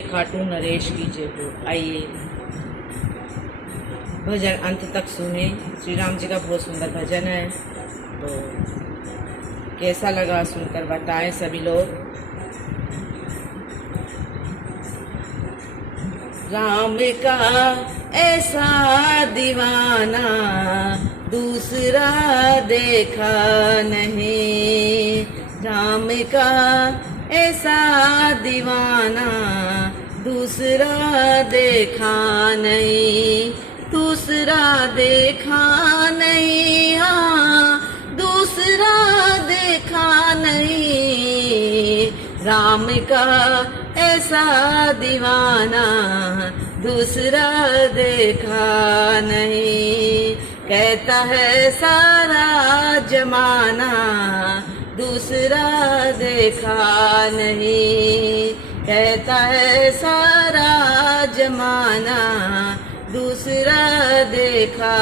खाटू नरेश की जय हो। आइए भजन अंत तक सुने। श्री राम जी का बहुत सुंदर भजन है, तो कैसा लगा सुनकर बताएं सभी लोग। राम का ऐसा दीवाना दूसरा देखा नहीं, राम का ऐसा दीवाना दूसरा देखा नहीं, दूसरा देखा नहीं, हाँ दूसरा देखा नहीं। राम का ऐसा दीवाना दूसरा देखा नहीं, कहता है सारा जमाना दूसरा देखा नहीं, कहता है सारा जमाना दूसरा देखा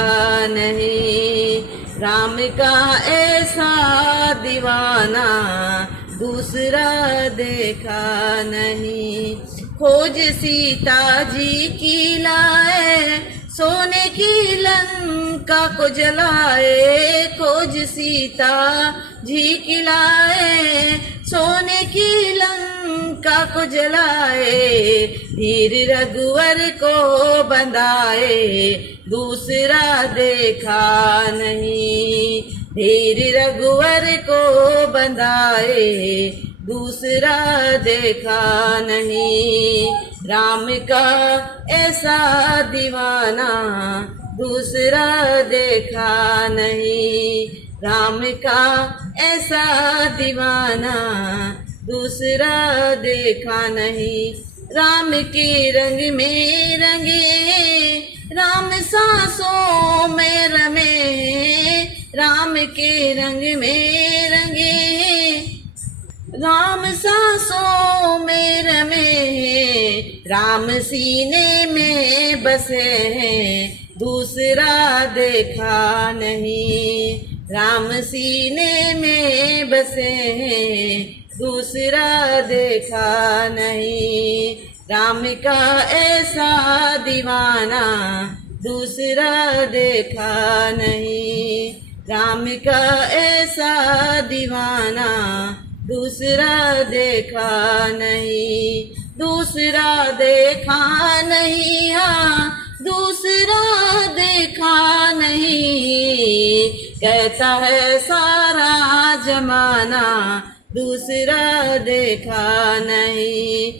नहीं। राम का ऐसा दीवाना दूसरा देखा नहीं। खोज सीता जी की लाए, सोने की लंका को जलाए, खोज सीता जी की लाए, सोने की लंका को जलाए, धीर रघुवर को बंधाए दूसरा देखा नहीं, धीर रघुवर को बंधाए दूसरा देखा नहीं। राम का ऐसा दीवाना दूसरा देखा नहीं, राम का ऐसा दीवाना दूसरा देखा नहीं। राम के रंग में रंगे, राम सांसों में रमे, राम के रंग में रंगे, राम सांसों में रमे, राम सीने में बसे हैं दूसरा देखा नहीं, राम सीने में बसे हैं दूसरा देखा नहीं। राम का ऐसा दीवाना दूसरा देखा नहीं, राम का ऐसा दीवाना दूसरा देखा नहीं, दूसरा देखा नहीं, हाँ दूसरा देखा नहीं, कहता है सारा जमाना दूसरा देखा नहीं।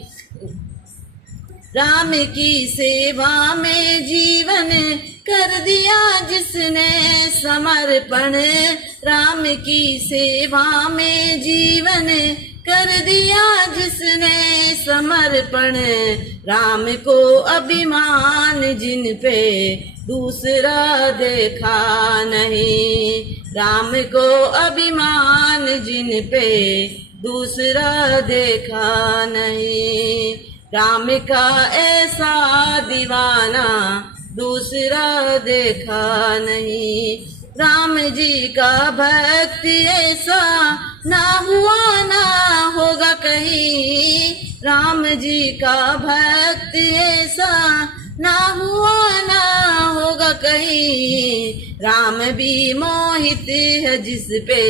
राम की सेवा में जीवन कर दिया जिसने समर्पण, राम की सेवा में जीवन कर दिया जिसने समर्पण, राम को अभिमान जिन पे दूसरा देखा नहीं, राम को अभिमान जिन पे दूसरा देखा नहीं। राम का ऐसा दीवाना दूसरा देखा नहीं। राम जी का भक्त ऐसा ना हुआ ना होगा कहीं, राम जी का भक्त ऐसा ना हुआ ना होगा कहीं, राम भी मोहित है जिस पे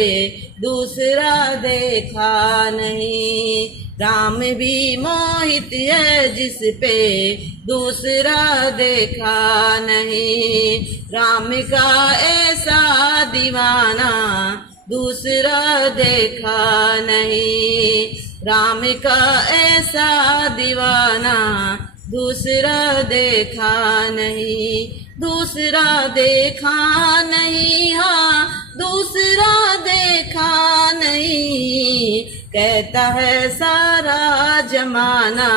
दूसरा देखा नहीं, राम भी मोहित है जिस पे दूसरा देखा नहीं। राम का ऐसा दीवाना दूसरा देखा नहीं, राम का ऐसा दीवाना दूसरा देखा नहीं, दूसरा देखा नहीं, हाँ दूसरा देखा नहीं, कहता है सारा जमाना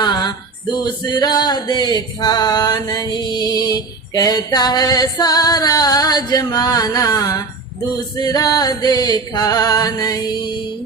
दूसरा देखा नहीं, कहता है सारा जमाना दूसरा देखा नहीं।